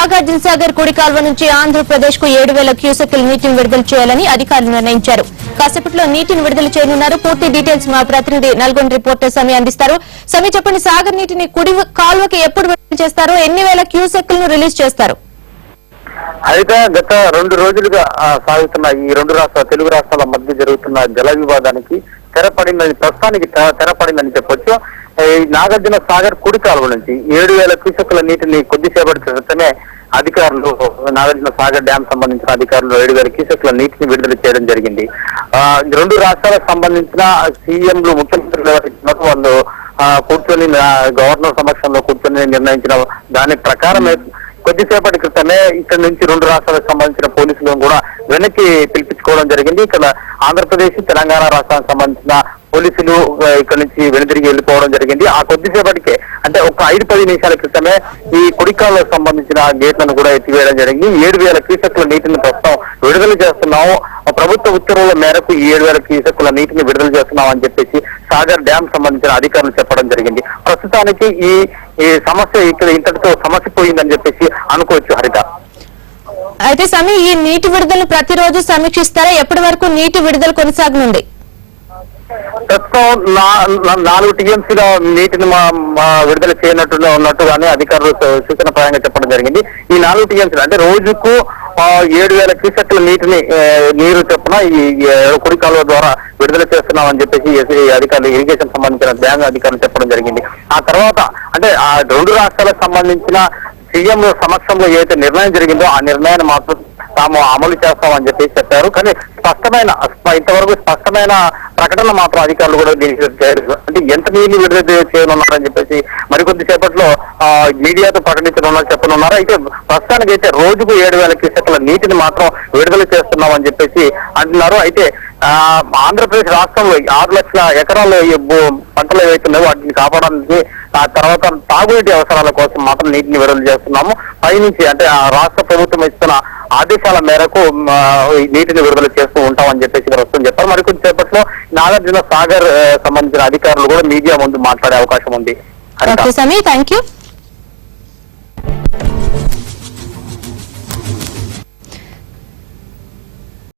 నాగార్జున సాగర్ కుడి కాల్వ నుంచి ఆంధ్రప్రదేశ్ కు 7,000 క్యూసెక్కుల నీటిని విడుదల చేయాలని అధికారులు నిర్ణయించారు. కాసేపట్లో నీటిని విడుదల చేయనున్నారు. పూర్తి డీటెయిల్స్ మా ప్రతినిధి నల్గొండ రిపోర్టర్ సమీ అందిస్తారు. సమీ, చెప్పండి, సాగర్ నీటిని కుడి కాల్వకి ఎప్పుడు విడుదల చేస్తారో, ఎన్ని వేల క్యూసెక్కులను రిలీజ్ చేస్తారు? అయితే గత 2 రోజులుగా సాగుతున్న ఈ తెలుగు రాష్ట్రాల మధ్య జరుగుతున్న జల వివాదానికి తెరపడిందని ప్రస్తుతానికి తెరపడిందని చెప్పొచ్చు. నాగార్జున సాగర్ కుడి కాలువ నుంచి 7,000 క్యూసెక్కుల నీటిని కొద్దిసేపటి క్రితమే అధికారులు నాగార్జున సాగర్ డ్యాం సంబంధించిన అధికారులు 7,000 క్యూసెక్కుల నీటిని విడుదల చేయడం జరిగింది. 2 రాష్ట్రాలకు సంబంధించిన సీఎంలు ముఖ్యమంత్రులు వాళ్ళు కూర్చొని గవర్నర్ సమక్షంలో కూర్చొని నిర్ణయించిన దాని ప్రకారమే కొద్దిసేపటి క్రితమే ఇక్కడ నుంచి 2 రాష్ట్రాలకు సంబంధించిన పోలీసులను కూడా వెనక్కి పిలిపించుకోవడం జరిగింది. ఇక్కడ ఆంధ్రప్రదేశ్, తెలంగాణ రాష్ట్రానికి సంబంధించిన పోలీసులు ఇక్కడ నుంచి వెనుదిరిగి వెళ్లిపోవడం జరిగింది. ఆ కొద్దిసేపటికే అంటే ఒక 5-10 నిమిషాల క్రితమే ఈ కుడికాలకు సంబంధించిన గేట్లను కూడా ఎత్తివేయడం జరిగింది. 7,000 క్యూసెక్కుల నీటిని ప్రస్తుతం విడుదల చేస్తున్నాము. ప్రభుత్వ ఉత్తర్వుల మేరకు ఈ 7,000 క్యూసెక్కుల నీటిని విడుదల చేస్తున్నాం అని చెప్పేసి సాగర్ డ్యాం సంబంధించిన అధికారులు చెప్పడం జరిగింది. ప్రస్తుతానికి ఈ సమస్య ఇక్కడ ఇంతటితో సమస్య పోయిందని చెప్పేసి అనుకోవచ్చు. హరిత, అయితే సమీ, ఈ నీటి విడుదలను ప్రతిరోజు సమీక్షిస్తారా? ఎప్పటి వరకు నీటి విడుదల కొనసాగనుంది? ప్రస్తుతం 4 టీఎంసీల నీటిని విడుదల చేయనట్టుగానే అధికారులు సూచనప్రాయంగా చెప్పడం జరిగింది. ఈ 4 టీఎంసీలు అంటే రోజుకు 7,000 క్యూసెక్కుల నీరు చొప్పున ఈ కుడి కాలువ ద్వారా విడుదల చేస్తున్నామని చెప్పేసి అధికారులు, ఇరిగేషన్ సంబంధించిన బ్యాంక్ అధికారులు చెప్పడం జరిగింది. ఆ తర్వాత అంటే ఆ 2 రాష్ట్రాలకు సంబంధించిన సీఎం సమక్షంలో ఏదైతే నిర్ణయం జరిగిందో ఆ నిర్ణయాన్ని మాత్రం తాము అమలు చేస్తామని చెప్పేసి చెప్పారు. కానీ ఇంతవరకు స్పష్టమైన ప్రకటన మాత్రం అధికారులు కూడా దీనికి అంటే ఎంత నీళ్లు విడుదల చేయనున్నారని చెప్పేసి మరికొద్ది సేపట్లో మీడియాతో చెప్పనున్నారు. అయితే ప్రస్తుతానికి అయితే రోజుకు 7,000 క్యూసెక్కుల నీటిని మాత్రం విడుదల చేస్తున్నామని చెప్పేసి అంటున్నారు. అయితే ఆంధ్రప్రదేశ్ రాష్ట్రంలో 6 లక్షల ఎకరాలు పంటలు ఏవైతున్నాయో వాటిని కాపాడడానికి, ఆ తర్వాత తాగునీటి అవసరాల కోసం మాత్రం నీటిని విడుదల చేస్తున్నాము. పైనుంచి అంటే రాష్ట్ర ప్రభుత్వం ఇస్తున్న ఆదేశాల మేరకు నీటిని విడుదల చేస్తూ ఉంటామని చెప్పేసి ప్రస్తుతం చెప్పారు. మరికొద్ది సేపట్లో నాగార్జున సాగర్ సంబంధించిన అధికారులు కూడా మీడియా ముందు మాట్లాడే అవకాశం ఉంది. Thank you.